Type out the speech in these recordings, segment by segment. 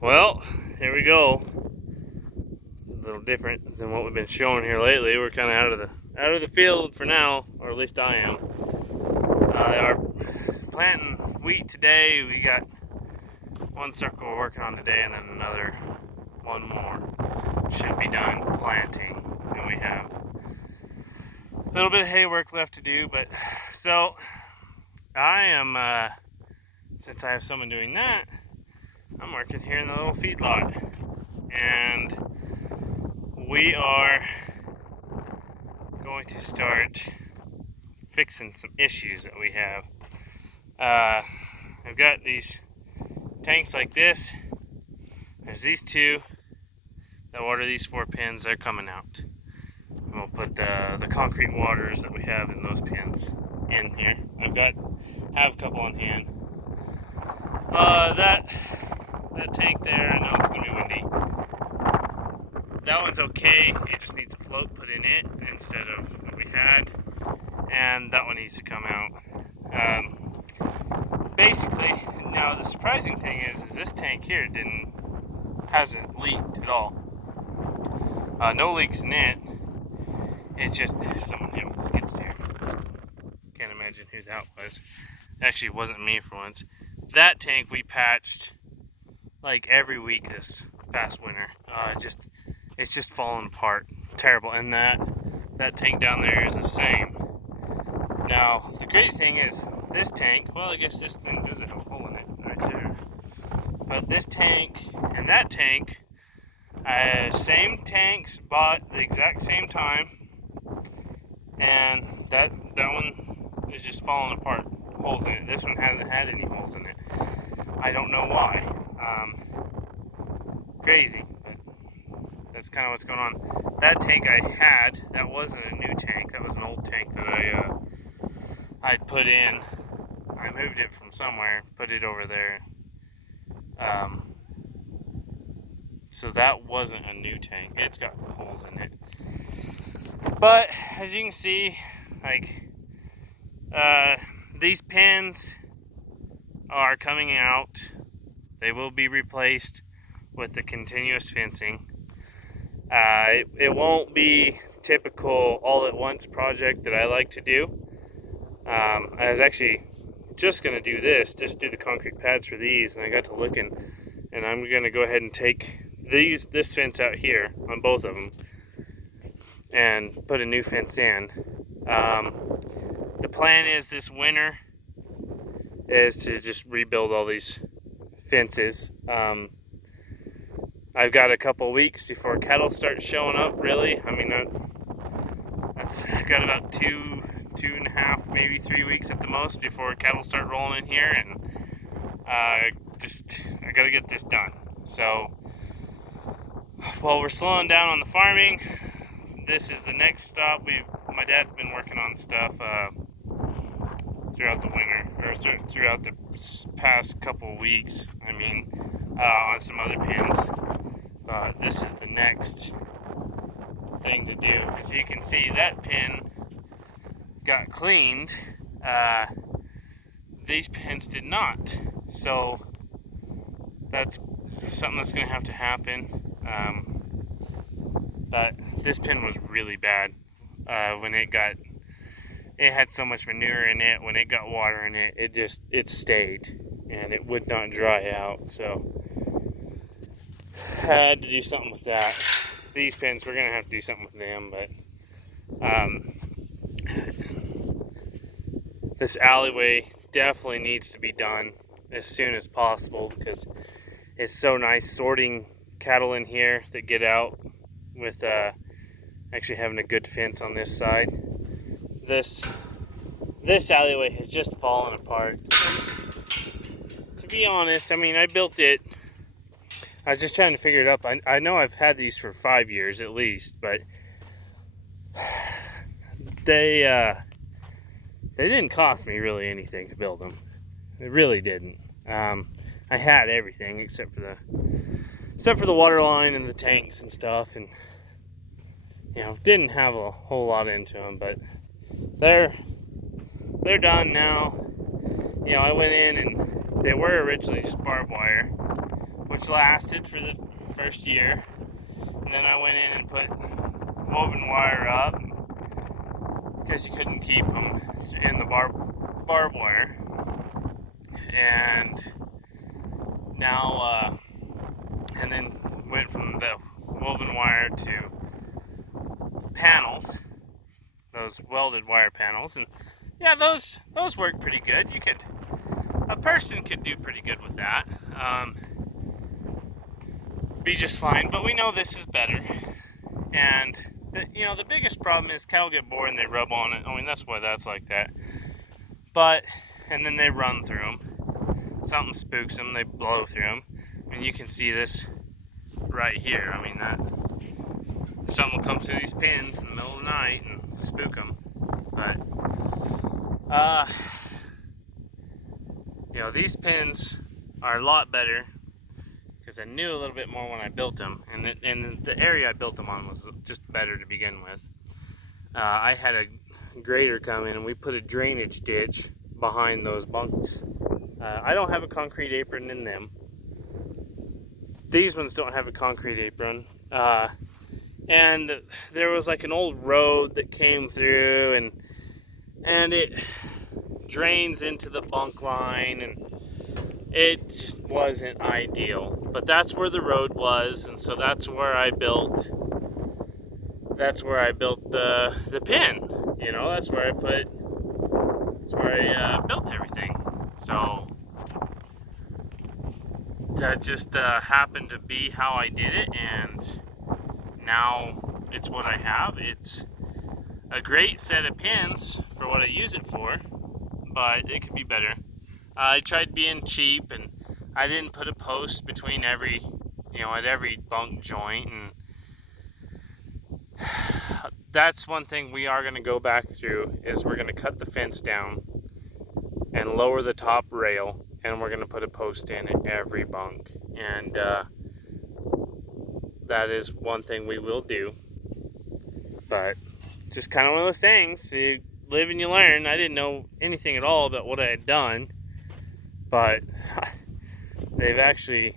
Well, here we go. A little different than what we've been showing here lately. We're kind of out of the field for now, or at least I am. Our planting wheat today. We got one circle we're working on today, and then one more should be done planting. And we have a little bit of hay work left to do, but so I am. Since I have someone doing that, I'm working here in the little feedlot, and we are going to start fixing some issues that we have. I've got these tanks like this. There's these two that water these 4 pins. They're coming out. And we'll put the concrete waters that we have in those pins in here. Have a couple on hand. That tank there, I know it's gonna be windy. That one's okay. It just needs a float put in it instead of what we had, and that one needs to come out. Basically, now the surprising thing is this tank here hasn't leaked at all. No leaks in it. It's just someone here with a skid steer. Can't imagine who that was. Actually, it wasn't me for once. That tank we patched like every week this past winter. It's just falling apart. Terrible. And that tank down there is the same. Now, the crazy thing is this tank, well, I guess this thing does have a hole in it right there. But this tank and that tank, same tanks, bought the exact same time. And that one is just falling apart. Holes in it. This one hasn't had any holes in it. I don't know why. Crazy, but that's kind of what's going on. That tank I had, that wasn't a new tank. That was an old tank that I'd put in. I moved it from somewhere, put it over there. So that wasn't a new tank. It's got holes in it. But as you can see, like these pins are coming out. They will be replaced with the continuous fencing. It won't be typical all-at-once project that I like to do. I was actually just going to do this, just do the concrete pads for these, and I got to looking, and I'm going to go ahead and take this fence out here on both of them and put a new fence in. The plan is this winter is to just rebuild all these fences. I've got a couple weeks before cattle start showing up, really. I mean, I've got about two and a half, maybe 3 weeks at the most before cattle start rolling in here, and I gotta get this done. So while we're slowing down on the farming, this is the next stop. My dad's been working on stuff throughout the winter, or throughout the past couple weeks. I mean, on some other pins. This is the next thing to do. As you can see, that pin got cleaned. These pins did not. So that's something that's going to have to happen. But this pin was really bad when it had so much manure in it. When it got water in it, it stayed and it would not dry out. So I had to do something with that. These pins, we're gonna have to do something with them, but this alleyway definitely needs to be done as soon as possible, because it's so nice sorting cattle in here that get out with actually having a good fence on this side. This alleyway has just fallen apart. To be honest, I mean, I built it. I was just trying to figure it up. I know I've had these for 5 years at least, but they didn't cost me really anything to build them. They really didn't. I had everything except for the water line and the tanks and stuff, and didn't have a whole lot into them, but they're done now. I went in, and they were originally just barbed wire, which which lasted for the first year. And then I went in and put woven wire up because you couldn't keep them in the barbed wire. And now, and then went from the woven wire to panels, those welded wire panels, and yeah, those work pretty good. A person could do pretty good with that, be just fine. But we know this is better, and the biggest problem is cattle get bored and they rub on it. I mean, that's why that's like that. But and then they run through them. Something spooks them. They blow through them, and you can see this right here. I mean, that something will come through these pins in the middle of the night and spook them. But these pins are a lot better because I knew a little bit more when I built them, and the area I built them on was just better to begin with. I had a grader come in and we put a drainage ditch behind those bunks. I don't have a concrete apron in them. These ones don't have a concrete apron. And there was like an old road that came through, and it drains into the bunk line, and it just wasn't ideal. But that's where the road was, and so that's where I built the pen. That's where I built everything. So that just happened to be how I did it, and now it's what I have. It's a great set of pins for what I use it for, but it could be better. I tried being cheap, and I didn't put a post between at every bunk joint, and that's one thing we are going to go back through, is we're going to cut the fence down and lower the top rail, and we're going to put a post in at every bunk. And that is one thing we will do. But just kind of one of those things. You live and you learn. I didn't know anything at all about what I had done, but they've actually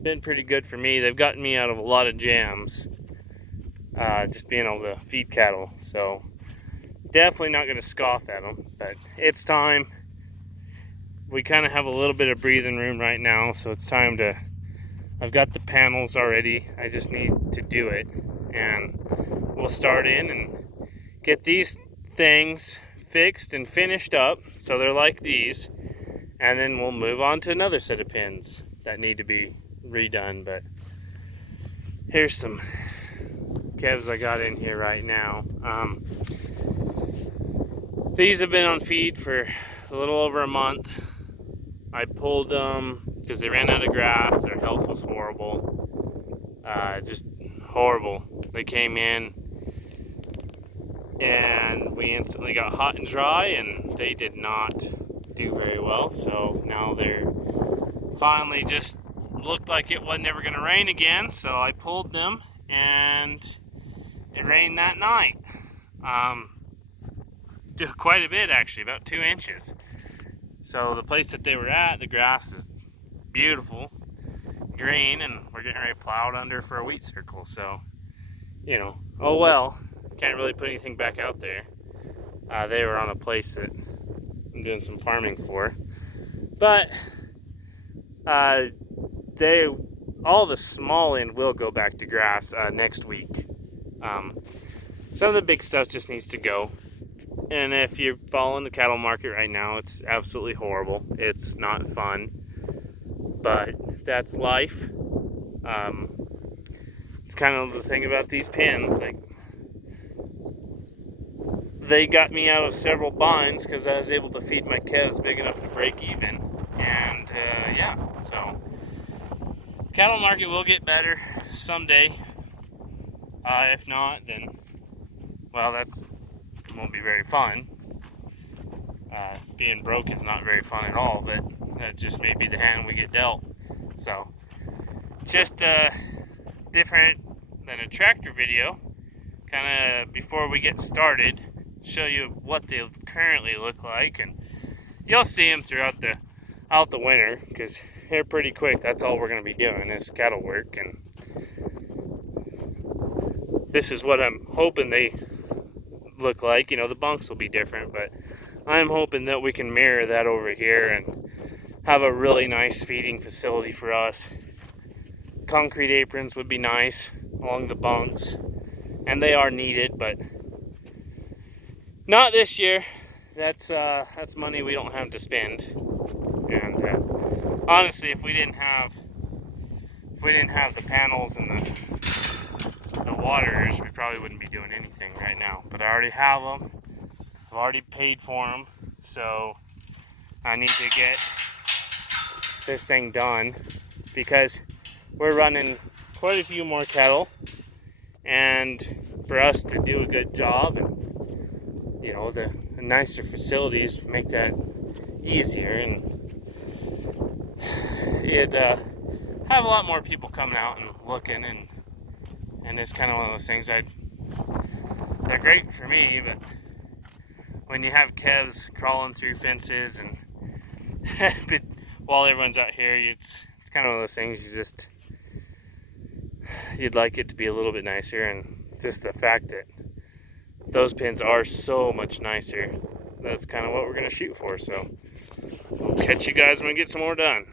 been pretty good for me. They've gotten me out of a lot of jams, just being able to feed cattle. So definitely not going to scoff at them, but it's time. We kind of have a little bit of breathing room right now, so it's time to, I've got the panels already, I just need to do it, and we'll start in and get these things fixed and finished up so they're like these, and then we'll move on to another set of pins that need to be redone. But here's some calves I got in here right now. These have been on feed for a little over a month. I pulled them because they ran out of grass. Their health was horrible, just horrible. They came in and we instantly got hot and dry, and they did not do very well. So now they're finally just looked like it wasn't ever going to rain again. So I pulled them, and it rained that night. Quite a bit actually, about 2 inches. So the place that they were at, the grass is beautiful, green, and we're getting ready to plow it under for a wheat circle. So, oh well, can't really put anything back out there. They were on a place that I'm doing some farming for. But all the small end will go back to grass next week. Some of the big stuff just needs to go. And if you're following the cattle market right now, it's absolutely horrible. It's not fun, but that's life. It's kind of the thing about these pins. Like, they got me out of several binds because I was able to feed my calves big enough to break even. And yeah, so cattle market will get better someday. If not, then, well, that's won't be very fun. Being broke is not very fun at all, but that just may be the hand we get dealt. So, just different than a tractor video, kind of before we get started, show you what they currently look like, and you'll see them throughout the winter, because here pretty quick. That's all we're going to be doing is cattle work, and this is what I'm hoping they look like. You know, the bunks will be different, but I'm hoping that we can mirror that over here and have a really nice feeding facility for us. Concrete aprons would be nice along the bunks, and they are needed, but not this year. That's money we don't have to spend. And honestly, if we didn't have the panels and the waters, we probably wouldn't be doing anything right now. But I already have them. I've already paid for them, so I need to get this thing done because we're running quite a few more cattle, and for us to do a good job, and you know, the nicer facilities make that easier, and it have a lot more people coming out and looking, and it's kind of one of those things. They're great for me, but when you have calves crawling through fences and but while everyone's out here, it's kind of one of those things you'd like it to be a little bit nicer, and just the fact that those pins are so much nicer, that's kind of what we're going to shoot for. So we'll catch you guys when we get some more done.